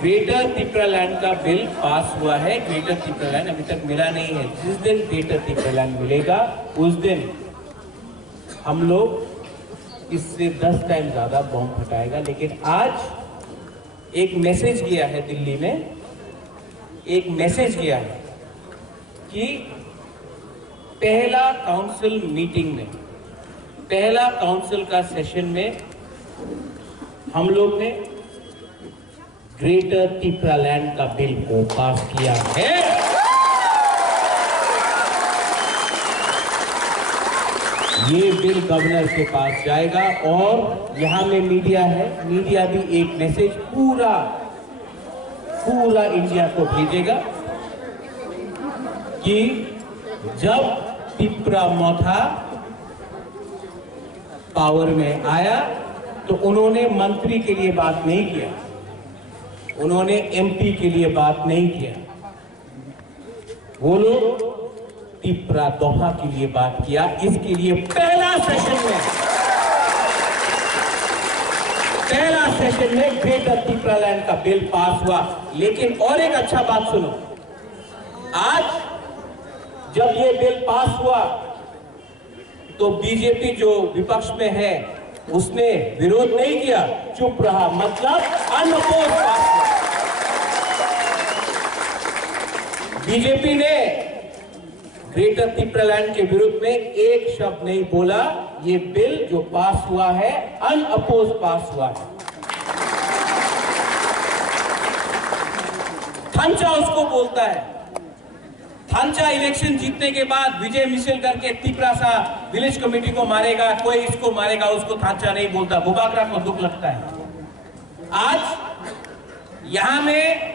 Greater तिपरालैंड का bill pass हुआ है। ग्रेटर तिपरालैंड अभी तक मिला नहीं है। जिस दिन ग्रेटर तिपरालैंड मिलेगा उस दिन हम लोग इससे 10 टाइम ज्यादा बॉम्ब फटाएगा। लेकिन आज एक मैसेज गया है दिल्ली में, एक मैसेज गया है कि पहला काउंसिल मीटिंग में, पहला काउंसिल का सेशन में हम लोग ने ग्रेटर तिपरालैंड का बिल को पास किया है। ये बिल गवर्नर के पास जाएगा और यहां में मीडिया है, मीडिया भी एक मैसेज पूरा इंडिया को भेजेगा कि जब तिपरा मोथा पावर में आया तो उन्होंने मंत्री के लिए बात नहीं किया, उन्होंने एमपी के लिए बात नहीं किया, वो लोग तिपरा दोहा के लिए बात किया। इसके लिए पहला सेशन में ग्रेटर तिपरालैंड का बिल पास हुआ। लेकिन और एक अच्छा बात सुनो, आज जब ये बिल पास हुआ तो बीजेपी जो विपक्ष में है उसने विरोध नहीं किया, चुप रहा, मतलब अनअपोज पास हुआ। बीजेपी ने ग्रेटर तिपरालैंड के विरुद्ध में एक शब्द नहीं बोला। ये बिल जो पास हुआ है अनअपोज पास हुआ है। थांचा उसको बोलता है। थांचा इलेक्शन जीतने के बाद विजय मिशेल करके तिपरासा विलेज कमेटी को मारेगा, कोई इसको मारेगा, उसको थांचा नहीं बोलता। बुबागरा को दुख लगता है। आज यहां में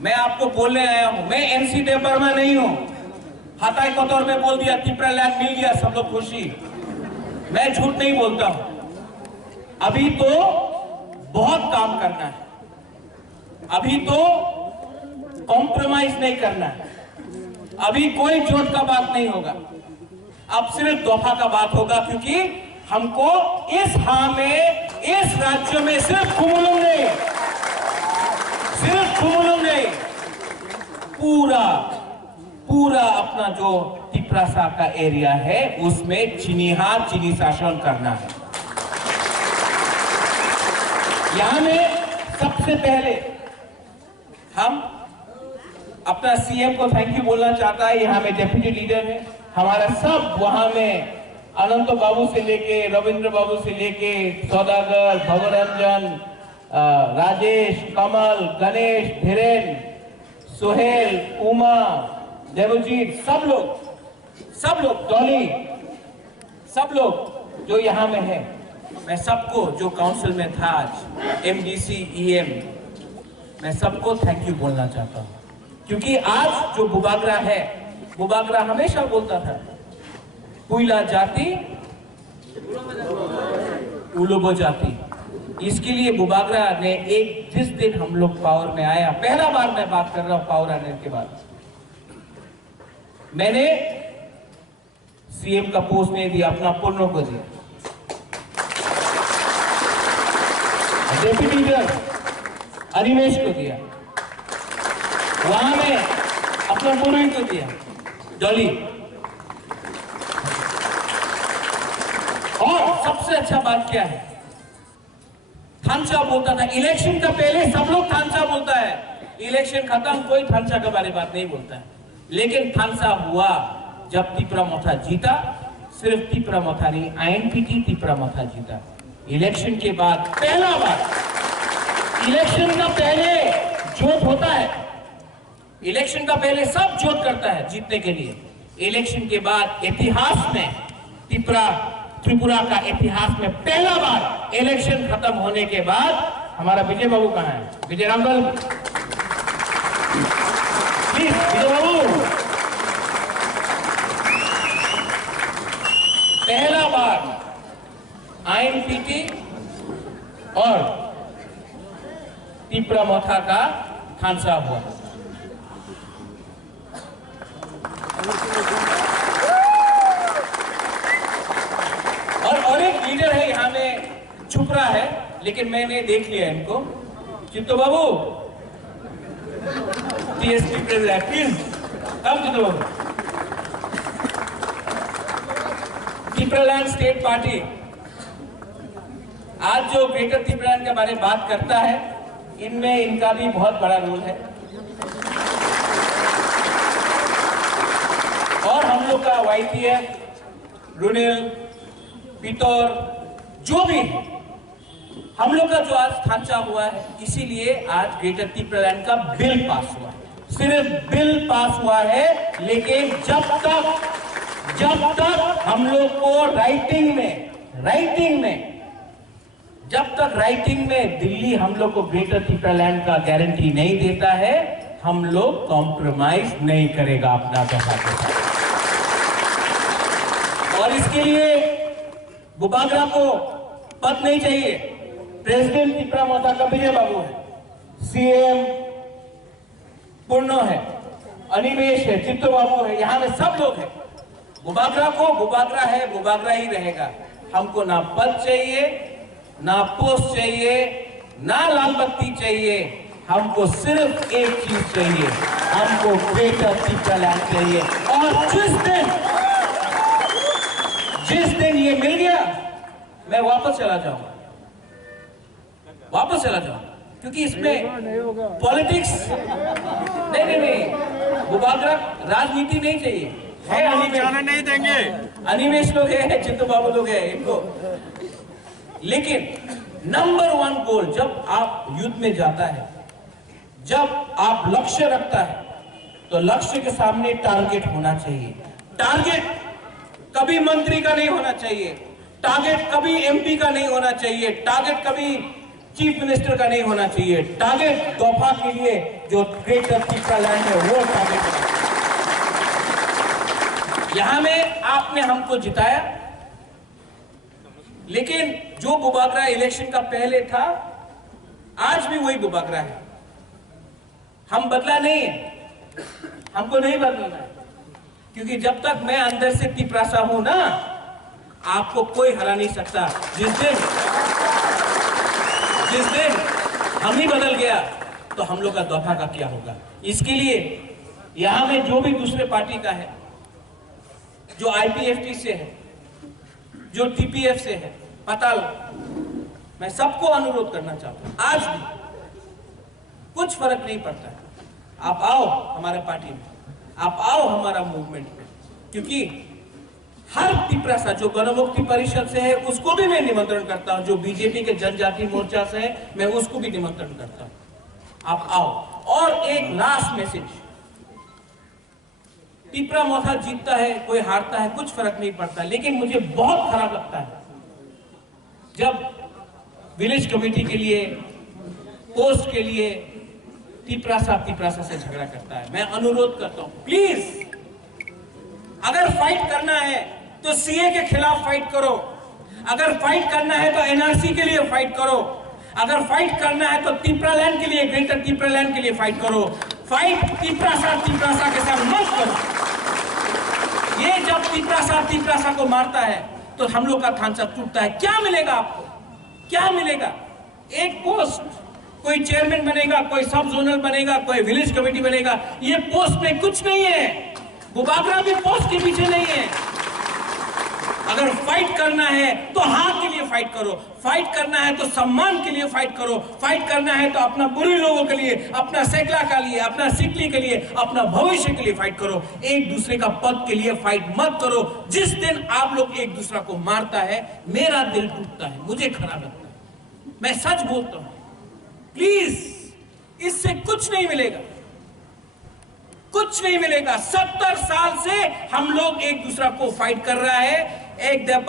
मैं आपको बोलने आया हूं, मैं एनसी देवबर्मा नहीं हूं। हाथाई कतौर में बोल दिया तिपरालैंड मिल गया, सब लोग खुशी। मैं झूठ नहीं बोलता हूं। अभी तो बहुत काम करना है, अभी तो कॉम्प्रोमाइज नहीं करना है, अभी कोई जोट का बात नहीं होगा, अब सिर्फ दफा का बात होगा। क्योंकि हमको इस इस राज्य में सिर्फ खुमुलुंग नहीं, पूरा अपना जो तिपरासा का एरिया है उसमें चीनी शासन करना है। यहां में सबसे पहले हम अपना सीएम को थैंक यू बोलना चाहता है। यहाँ में डिप्टी लीडर है हमारा, सब वहां में अनंत बाबू से लेके रविंद्र बाबू से लेके सौदागर, भवरंजन, राजेश, कमल, गणेश, धीरेन, सोहेल, उमा, देवजीत, सब लोग डॉली, सब लोग जो यहाँ में है, मैं सबको जो काउंसिल में था आज, एमडीसी, ईएम, मैं सबको थैंक यू बोलना चाहता हूँ। क्योंकि आज जो बुबागरा है, बुबागरा हमेशा बोलता था पुइला जाति उलोबो जाति। इसके लिए बुबागरा ने जिस दिन हम लोग पावर में आया, पहला बार मैं बात कर रहा हूं पावर आने के बाद, मैंने सीएम का पोस्ट नहीं दिया, अपना पुन्नो को दिया। डिप्टी लीडर अनिमेश को दिया, वहां में अपना पुन्नो को दिया, डॉली। और सबसे अच्छा बात क्या है, थांचा बोलता था इलेक्शन का पहले, सब लोग थांचा बोलता है, इलेक्शन खत्म कोई थांचा के बारे में बात नहीं बोलता है। लेकिन थांचा हुआ जब तिपरा मोथा जीता, सिर्फ तिपरा मोथा नहीं, आईएनपीटी तिपरा मोथा जीता। इलेक्शन के बाद पहला बार, इलेक्शन का पहले जोत होता है, इलेक्शन का पहले सब जोत करता है जीतने के लिए। इलेक्शन के बाद इतिहास में, त्रिपुरा का इतिहास में पहला बार इलेक्शन खत्म होने के बाद, हमारा विजय बाबू कहां है, विजय रामगल, प्लीज विजय बाबू, पहला बार आईएनपीटी और तिपरा मोथा का थांचा हुआ। और एक लीडर है यहाँ में, चुप रहा है, लेकिन मैंने देख लिया इनको। Chitto Babu, TSP president please come. Chitto Babu, Tripuraland state party आज जो ग्रेटर त्रिपुरालैंड के बारे में बात करता है, इनमें इनका भी बहुत बड़ा रोल है। और हम लोग का YTF, रुनिल, पितौर, जो भी है, हम लोग का जो आज ढांचा हुआ है, इसीलिए आज ग्रेटर त्रिपुरालैंड का बिल पास हुआ है। सिर्फ बिल पास हुआ है, लेकिन जब तक हम लोग को राइटिंग में दिल्ली हम लोग को ग्रेटर त्रिपुरालैंड का गारंटी नहीं देता है, हम लोग कॉम्प्रोमाइज नहीं करेगा अपना दफा के साथ। और इसके लिए बुबागरा को पद नहीं चाहिए। प्रेसिडेंट त्रिपुरा माता का विजय बाबू है, CM पूर्णो है, अनिमेश है, चित्तो बाबू है, यहाँ में सब लोग हैं। बुबागरा को बुबागरा है, बुबागरा ही रहेगा। हमको ना पद चाहिए, ना पोस्ट चाहिए, ना लाल बत्ती चाहिए, हमको सिर्फ एक चीज चाहिए, हमको ग्रेटर त्रिपुरालैंड चाहिए। और जिस दिन ये मिल गया, मैं वापस चला जाऊंगा, क्योंकि इसमें पॉलिटिक्स नहीं, बुबागरा राजनीति नहीं चाहिए है। हम नहीं देंगे। अनिमेश लोग है, चित्तो बाबू लोग है इनको। लेकिन नंबर 1 गोल जब आप युद्ध में जाता है, जब आप लक्ष्य रखता है, तो लक्ष्य के सामने टारगेट होना चाहिए। टारगेट कभी मंत्री का नहीं होना चाहिए, टारगेट कभी MP का नहीं होना चाहिए, टारगेट कभी चीफ मिनिस्टर का नहीं होना चाहिए। टारगेट दफा के लिए जो ग्रेटर त्रिपुरालैंड है, वो टारगेट होना चाहिए। यहां में आपने हमको जिताया, लेकिन जो बुबागरा इलेक्शन का पहले था, आज भी वही बुबागरा है। हम बदला नहीं है, हमको नहीं बदलना है, क्योंकि जब तक मैं अंदर से त्रिपुरासा हूं ना, आपको कोई हरा नहीं सकता। जिस दिन हम ही बदल गया, तो हम लोग का दफा का क्या होगा। इसके लिए यहां में जो भी दूसरे पार्टी का है, जो IPFT से है, जो TPF से है, पताल, मैं सबको अनुरोध करना चाहता हूं, आज भी कुछ फर्क नहीं पड़ता है। आप आओ हमारे पार्टी में, आप आओ हमारा मूवमेंट में, क्योंकि हर त्रिपुरासा जो गणमुक्ति परिषद से है, उसको भी मैं निमंत्रण करता हूं। जो बीजेपी के जनजाति मोर्चा से है, मैं उसको भी निमंत्रण करता हूं। आप आओ। और एक लास्ट मैसेज, त्रिपुरा मोथा जीतता है, कोई हारता है, कुछ फर्क नहीं पड़ता, लेकिन मुझे बहुत खराब लगता है जब विलेज कमेटी के लिए, पोस्ट के लिए त्रिपुरासा से झगड़ा करता है। मैं अनुरोध करता हूं, प्लीज, अगर फाइट करना है तो CA के खिलाफ फाइट करो, अगर फाइट करना है तो NRC के लिए फाइट करो, अगर फाइट करना है तो त्रिपुरालैंड के लिए, ग्रेटर त्रिपुरालैंड के लिए फाइट करो। फाइट त्रिपुरासा के साथ मत करो। ये जब त्रिपुरासा को मारता है, तो हम लोग का ढांचा टूटता है। क्या मिलेगा आपको, क्या मिलेगा? एक पोस्ट, कोई चेयरमैन बनेगा, कोई सब जोनल बनेगा, कोई विलेज कमेटी बनेगा, ये पोस्ट में कुछ नहीं है। बुबागरा भी पोस्ट के पीछे नहीं है। अगर फाइट करना है तो हाँ के लिए फाइट करो, फाइट करना है तो सम्मान के लिए फाइट करो, फाइट करना है तो अपना बुरी लोगों के लिए, अपना सेकला के लिए, अपना सिकली के लिए, अपना भविष्य के लिए फाइट करो। एक दूसरे का पद के लिए फाइट मत करो। जिस दिन आप लोग एक दूसरा को मारता है, मेरा दिल टूटता है, मुझे खराब लगता है। मैं सच बोलता हूं, प्लीज, इससे कुछ नहीं मिलेगा, कुछ नहीं मिलेगा। 70 साल से हम लोग एक दूसरा को फाइट कर रहा है। एक देव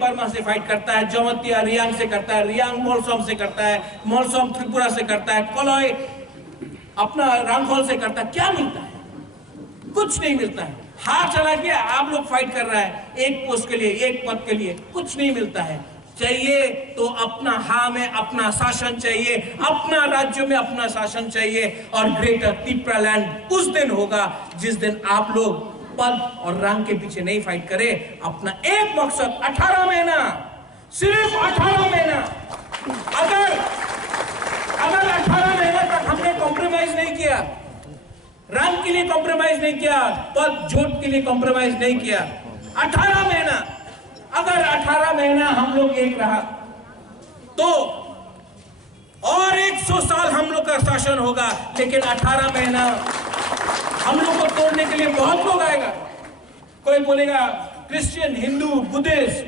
बर्मा से फाइट करता है, जमतिया रियांग से करता है, रियांग मोलसोम से करता है, मोलसोम त्रिपुरा से करता है, कोलोई अपना रांगखोल से करता है। क्या मिलता है? कुछ नहीं मिलता है। हार चला गया, आप लोग फाइट कर रहा है एक पोस्ट के लिए, एक पद के लिए, कुछ नहीं मिलता है। चाहिए तो अपना हाँ में अपना शासन चाहिए, अपना राज्य में अपना शासन चाहिए। और ग्रेटर त्रिपुरालैंड उस दिन होगा जिस दिन आप लोग पद और रंग के पीछे नहीं फाइट करे। अपना एक मकसद, 18 महीना, सिर्फ 18 महीना अगर 18 महीने तक हमने कॉम्प्रोमाइज नहीं किया, रंग के लिए कॉम्प्रोमाइज नहीं किया, पद जोत के लिए कॉम्प्रोमाइज नहीं किया, 18 महीना, अगर 18 महीना हम लोग एक रहा तो और 100 साल हम लोग का शासन होगा, लेकिन 18 महीना हम लोग को तोड़ने के लिए बहुत लोग आएगा। कोई बोलेगा क्रिश्चियन, हिंदू, बुद्धिस्ट,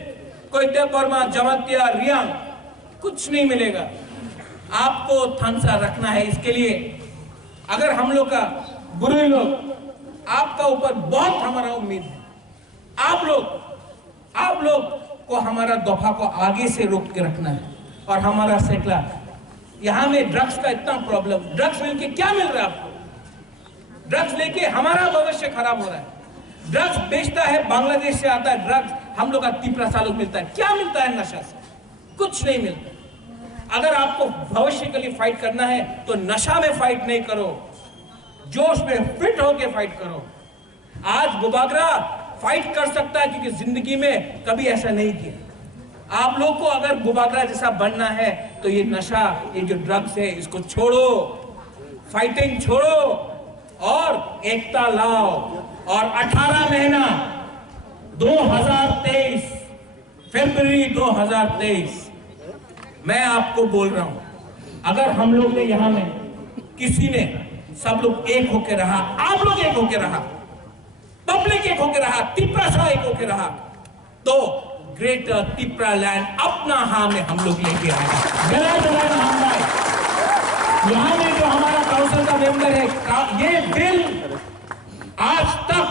कोई देव वर्मा, जमातिया, रियांग, कुछ नहीं मिलेगा। आपको थनसा रखना है। इसके लिए अगर हम लोग का गुरु लोग, आपका ऊपर बहुत हमारा उम्मीद है। आप लोग को हमारा दफा को आगे से रोक के रखना है। और हमारा सैकला, यहाँ में ड्रग्स का इतना प्रॉब्लम, ड्रग्स लेके क्या मिल रहा है आपको? ड्रग्स लेके हमारा भविष्य खराब हो रहा है। ड्रग्स बेचता है, बांग्लादेश से आता है ड्रग्स, हम लोग का 30 मिलता है। क्या मिलता है नशा से? कुछ नहीं मिलता। अगर आपको भविष्य के लिए फाइट करना है तो नशा में फाइट नहीं करो, जोश में फिट होके फाइट करो। आज बुबागरा फाइट कर सकता है क्योंकि जिंदगी में कभी ऐसा नहीं किया। आप लोग को अगर बुबागरा जैसा बनना है तो ये नशा, ये जो ड्रग्स है, इसको छोड़ो, फाइटिंग छोड़ो और एकता लाओ। और 18 महीना 2023 फरवरी 2023 मैं आपको बोल रहा हूं, अगर हम लोग ने यहां में किसी ने, सब लोग एक होके रहा, आप लोग एक होके रहा, पब्लिक एक होके रहा, तिपरा शाह एक होके रहा, तो ग्रेटर तिपरा लैंड अपना हाथ में हम लोग लेके आएगा। यहां में जो हमारा काउंसिल का मेंबर है, ये बिल आज तक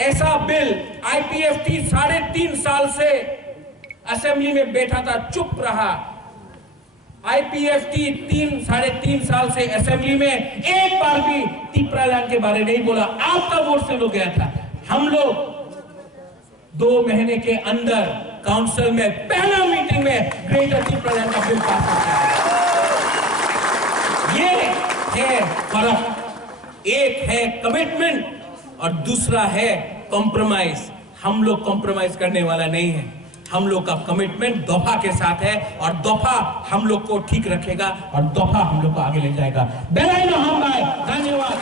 ऐसा बिल IPFT 3.5 साल से असेंबली में बैठा था, चुप रहा। IPFT 3.5 साल से असेंबली में एक बार भी तिपरा लैंड के बारे नहीं बोला। आपका वोट से लोग गया था। हम लोग 2 महीने के अंदर काउंसिल में पहला मीटिंग में ग्रेटर तिपरा लैंड का बिल पास करते हैं। ये है फर्क। एक है कमिटमेंट और दूसरा है कॉम्प्रोमाइज। हम लोग कॉम्प्रोमाइज करने वाला नहीं है। हम लोग का कमिटमेंट दफा के साथ है और दफा हम लोग को ठीक रखेगा और दफा हम लोग को आगे ले जाएगा। धन्यवाद।